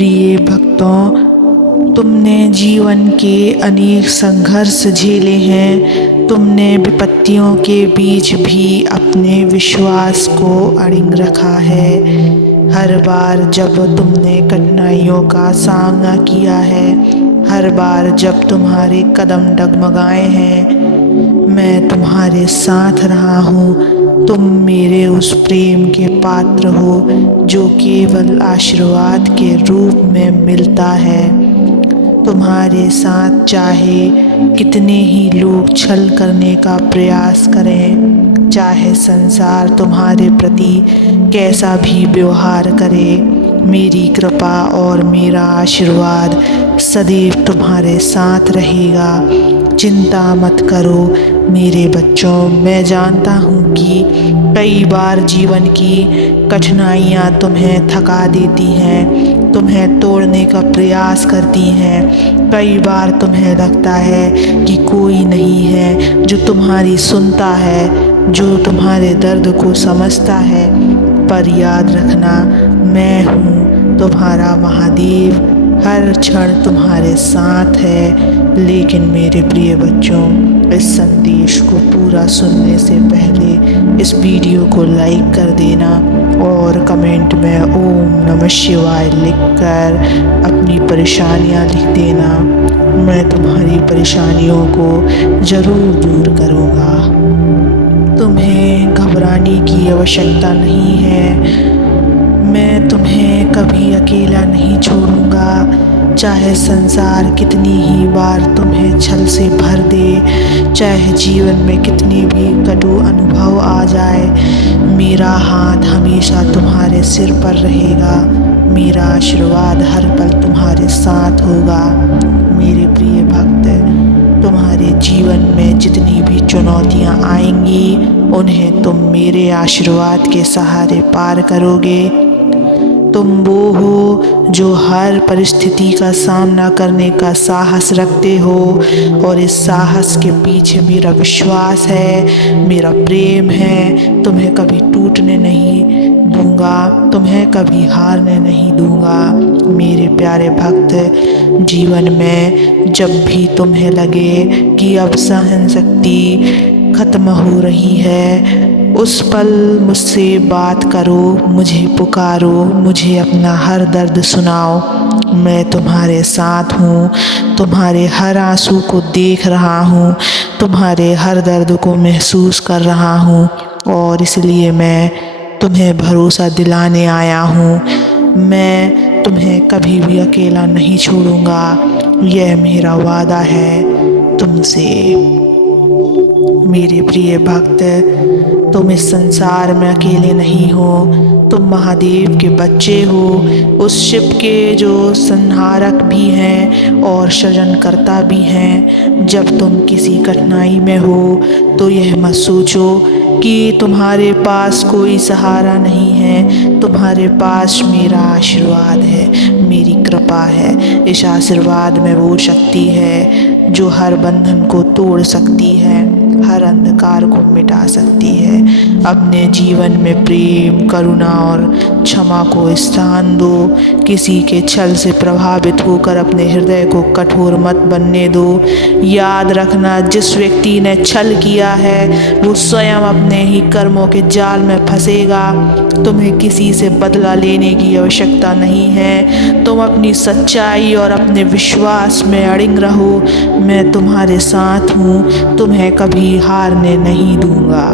प्रिय भक्तों, तुमने जीवन के अनेक संघर्ष झेले हैं। तुमने विपत्तियों के बीच भी अपने विश्वास को अड़िग रखा है। हर बार जब तुमने कठिनाइयों का सामना किया है, हर बार जब तुम्हारे कदम डगमगाए हैं, मैं तुम्हारे साथ रहा हूँ। तुम मेरे उस प्रेम के पात्र हो जो केवल आशीर्वाद के रूप में मिलता है। तुम्हारे साथ चाहे कितने ही लोग छल करने का प्रयास करें, चाहे संसार तुम्हारे प्रति कैसा भी व्यवहार करे, मेरी कृपा और मेरा आशीर्वाद सदैव तुम्हारे साथ रहेगा। चिंता मत करो मेरे बच्चों। मैं जानता हूँ कि कई बार जीवन की कठिनाइयाँ तुम्हें थका देती हैं, तुम्हें तोड़ने का प्रयास करती हैं। कई बार तुम्हें लगता है कि कोई नहीं है जो तुम्हारी सुनता है, जो तुम्हारे दर्द को समझता है। पर याद रखना, मैं हूँ तुम्हारा महादेव, हर क्षण तुम्हारे साथ है। लेकिन मेरे प्रिय बच्चों, इस संदेश को पूरा सुनने से पहले इस वीडियो को लाइक कर देना और कमेंट में ओम नमः शिवाय लिखकर अपनी परेशानियां लिख देना। मैं तुम्हारी परेशानियों को ज़रूर दूर करूँगा। तुम्हें घबराने की आवश्यकता नहीं है। मैं तुम्हें कभी अकेला नहीं छोड़ूंगा। चाहे संसार कितनी ही बार तुम्हें छल से भर दे, चाहे जीवन में कितनी भी कटु अनुभव आ जाए, मेरा हाथ हमेशा तुम्हारे सिर पर रहेगा। मेरा आशीर्वाद हर पल तुम्हारे साथ होगा। मेरे प्रिय भक्त, तुम्हारे जीवन में जितनी भी चुनौतियां आएंगी, उन्हें तुम मेरे आशीर्वाद के सहारे पार करोगे। तुम वो हो जो हर परिस्थिति का सामना करने का साहस रखते हो, और इस साहस के पीछे मेरा विश्वास है, मेरा प्रेम है। तुम्हें कभी टूटने नहीं दूंगा, तुम्हें कभी हारने नहीं दूंगा। मेरे प्यारे भक्त, जीवन में जब भी तुम्हें लगे कि अब सहन शक्ति खत्म हो रही है, उस पल मुझसे बात करो, मुझे पुकारो, मुझे अपना हर दर्द सुनाओ। मैं तुम्हारे साथ हूँ, तुम्हारे हर आंसू को देख रहा हूँ, तुम्हारे हर दर्द को महसूस कर रहा हूँ, और इसलिए मैं तुम्हें भरोसा दिलाने आया हूँ। मैं तुम्हें कभी भी अकेला नहीं छोड़ूंगा, यह मेरा वादा है तुमसे। मेरे प्रिय भक्त, तुम इस संसार में अकेले नहीं हो। तुम महादेव के बच्चे हो, उस शिव के जो संहारक भी हैं और सृजनकर्ता भी हैं। जब तुम किसी कठिनाई में हो तो यह मत सोचो कि तुम्हारे पास कोई सहारा नहीं है। तुम्हारे पास मेरा आशीर्वाद है, मेरी कृपा है। इस आशीर्वाद में वो शक्ति है जो हर बंधन को तोड़ सकती है, हर अंधकार को मिटा सकती है। अपने जीवन में प्रेम, करुणा और क्षमा को स्थान दो। किसी के छल से प्रभावित होकर अपने हृदय को कठोर मत बनने दो। याद रखना, जिस व्यक्ति ने छल किया है वो स्वयं अपने ही कर्मों के जाल में फंसेगा। तुम्हें किसी से बदला लेने की आवश्यकता नहीं है। तुम अपनी सच्चाई और अपने विश्वास में अड़िग रहो। मैं तुम्हारे साथ हूँ, तुम्हें कभी हारने नहीं दूंगा।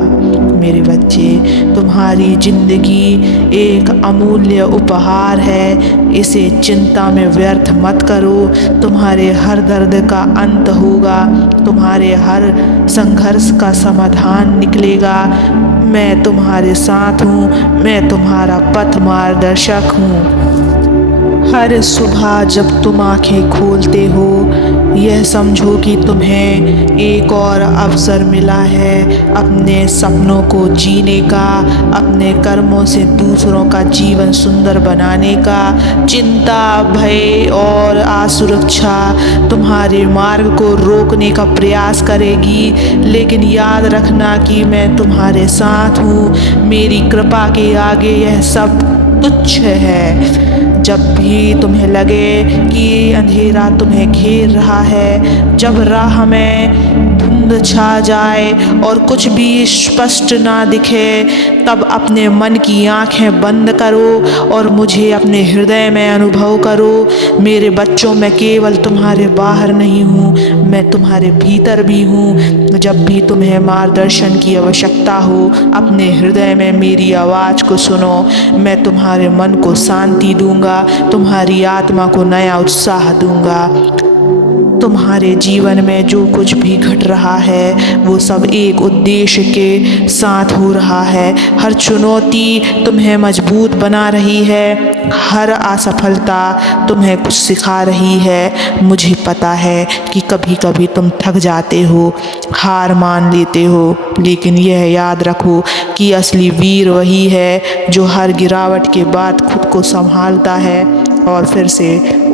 मेरे बच्चे, तुम्हारी जिंदगी एक अमूल्य उपहार है, इसे चिंता में व्यर्थ मत करो। तुम्हारे हर दर्द का अंत होगा, तुम्हारे हर संघर्ष का समाधान निकलेगा। मैं तुम्हारे साथ हूँ, मैं तुम्हारा पथ मार्गदर्शक हूँ। हर सुबह जब तुम आंखें खोलते हो, यह समझो कि तुम्हें एक और अवसर मिला है अपने सपनों को जीने का, अपने कर्मों से दूसरों का जीवन सुंदर बनाने का। चिंता, भय और असुरक्षा तुम्हारे मार्ग को रोकने का प्रयास करेगी, लेकिन याद रखना कि मैं तुम्हारे साथ हूँ। मेरी कृपा के आगे यह सब तुच्छ है। जब भी तुम्हें लगे कि अंधेरा तुम्हें घेर रहा है, जब राह में धुंध छा जाए और कुछ भी स्पष्ट ना दिखे, तब अपने मन की आंखें बंद करो और मुझे अपने हृदय में अनुभव करो। मेरे बच्चों, मैं केवल तुम्हारे बाहर नहीं हूँ, मैं तुम्हारे भीतर भी हूँ। जब भी तुम्हें मार्गदर्शन की आवश्यकता हो, अपने हृदय में मेरी आवाज़ को सुनो। मैं तुम्हारे मन को शांति दूंगा, तुम्हारी आत्मा को नया उत्साह दूंगा। तुम्हारे जीवन में जो कुछ भी घट रहा है वो सब एक उद्देश्य के साथ हो रहा है। हर चुनौती तुम्हें मजबूत बना रही है, हर असफलता तुम्हें कुछ सिखा रही है। मुझे पता है कि कभी कभी तुम थक जाते हो, हार मान लेते हो, लेकिन यह याद रखो कि असली वीर वही है जो हर गिरावट के बाद खुद को संभालता है और फिर से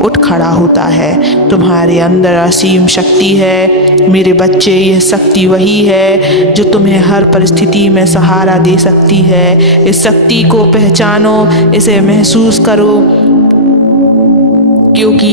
उठ खड़ा होता है। तुम्हारे अंदर असीम शक्ति है मेरे बच्चे। यह शक्ति वही है जो तुम्हें हर परिस्थिति में सहारा दे सकती है। इस शक्ति को पहचानो, इसे महसूस करो, क्योंकि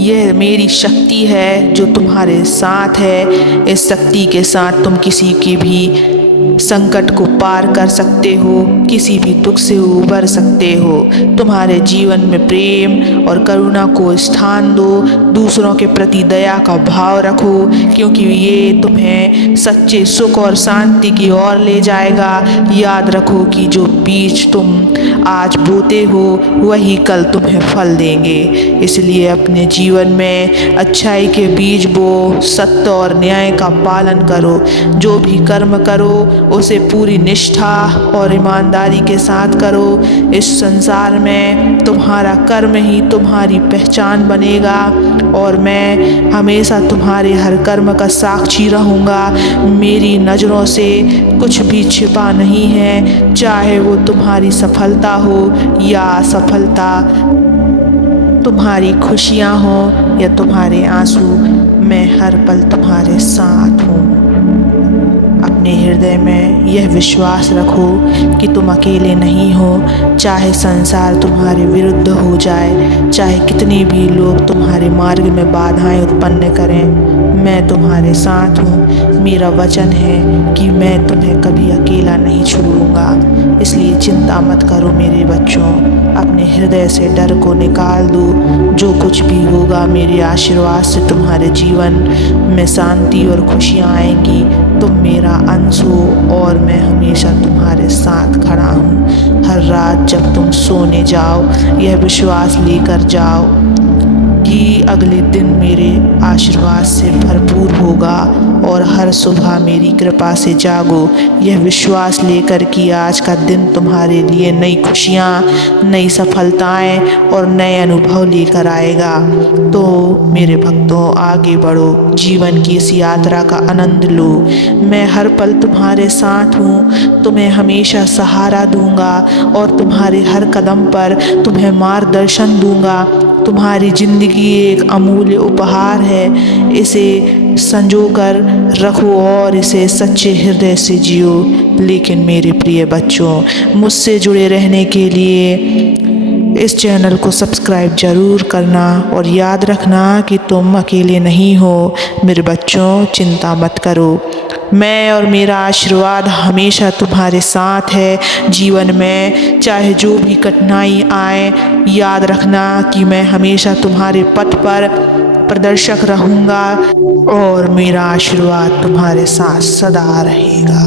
यह मेरी शक्ति है जो तुम्हारे साथ है। इस शक्ति के साथ तुम किसी के भी संकट को पार कर सकते हो, किसी भी दुख से उबर सकते हो। तुम्हारे जीवन में प्रेम और करुणा को स्थान दो, दूसरों के प्रति दया का भाव रखो, क्योंकि ये तुम्हें सच्चे सुख और शांति की ओर ले जाएगा। याद रखो कि जो बीज तुम आज बोते हो वही कल तुम्हें फल देंगे। इसलिए अपने जीवन में अच्छाई के बीज बो, सत्य और न्याय का पालन करो। जो भी कर्म करो उसे पूरी निष्ठा और ईमानदारी के साथ करो। इस संसार में तुम्हारा कर्म ही तुम्हारी पहचान बनेगा और मैं हमेशा तुम्हारे हर कर्म का साक्षी रहूँगा। मेरी नज़रों से कुछ भी छिपा नहीं है, चाहे वो तुम्हारी सफलता हो या असफलता, तुम्हारी खुशियाँ हो या तुम्हारे आंसू, मैं हर पल तुम्हारे साथ हूँ। अपने हृदय में यह विश्वास रखो कि तुम अकेले नहीं हो। चाहे संसार तुम्हारे विरुद्ध हो जाए, चाहे कितने भी लोग तुम्हारे मार्ग में बाधाएं उत्पन्न करें, मैं तुम्हारे साथ हूँ। मेरा वचन है कि मैं तुम्हें कभी अकेला नहीं छोड़ूंगा। इसलिए चिंता मत करो मेरे बच्चों, अपने हृदय से डर को निकाल दो। जो कुछ भी होगा मेरे आशीर्वाद से तुम्हारे जीवन में शांति और खुशियाँ आएंगी। तुम मेरा अंश हो और मैं हमेशा तुम्हारे साथ खड़ा हूँ। हर रात जब तुम सोने जाओ, यह विश्वास लेकर जाओ कि अगले दिन मेरे आशीर्वाद से भरपूर होगा और हर सुबह मेरी कृपा से जागो, यह विश्वास लेकर कि आज का दिन तुम्हारे लिए नई खुशियाँ, नई सफलताएं और नए अनुभव लेकर आएगा। तो मेरे भक्तों, आगे बढ़ो, जीवन की इस यात्रा का आनंद लो। मैं हर पल तुम्हारे साथ हूँ, तुम्हें हमेशा सहारा दूंगा और तुम्हारे हर कदम पर तुम्हें मार्गदर्शन दूंगा। तुम्हारी ज़िंदगी एक अमूल्य उपहार है, इसे संजोकर रखो और इसे सच्चे हृदय से जियो। लेकिन मेरे प्रिय बच्चों, मुझसे जुड़े रहने के लिए इस चैनल को सब्सक्राइब ज़रूर करना और याद रखना कि तुम अकेले नहीं हो। मेरे बच्चों, चिंता मत करो, मैं और मेरा आशीर्वाद हमेशा तुम्हारे साथ है। जीवन में चाहे जो भी कठिनाई आए, याद रखना कि मैं हमेशा तुम्हारे पथ पर प्रदर्शक रहूँगा और मेरा आशीर्वाद तुम्हारे साथ सदा रहेगा।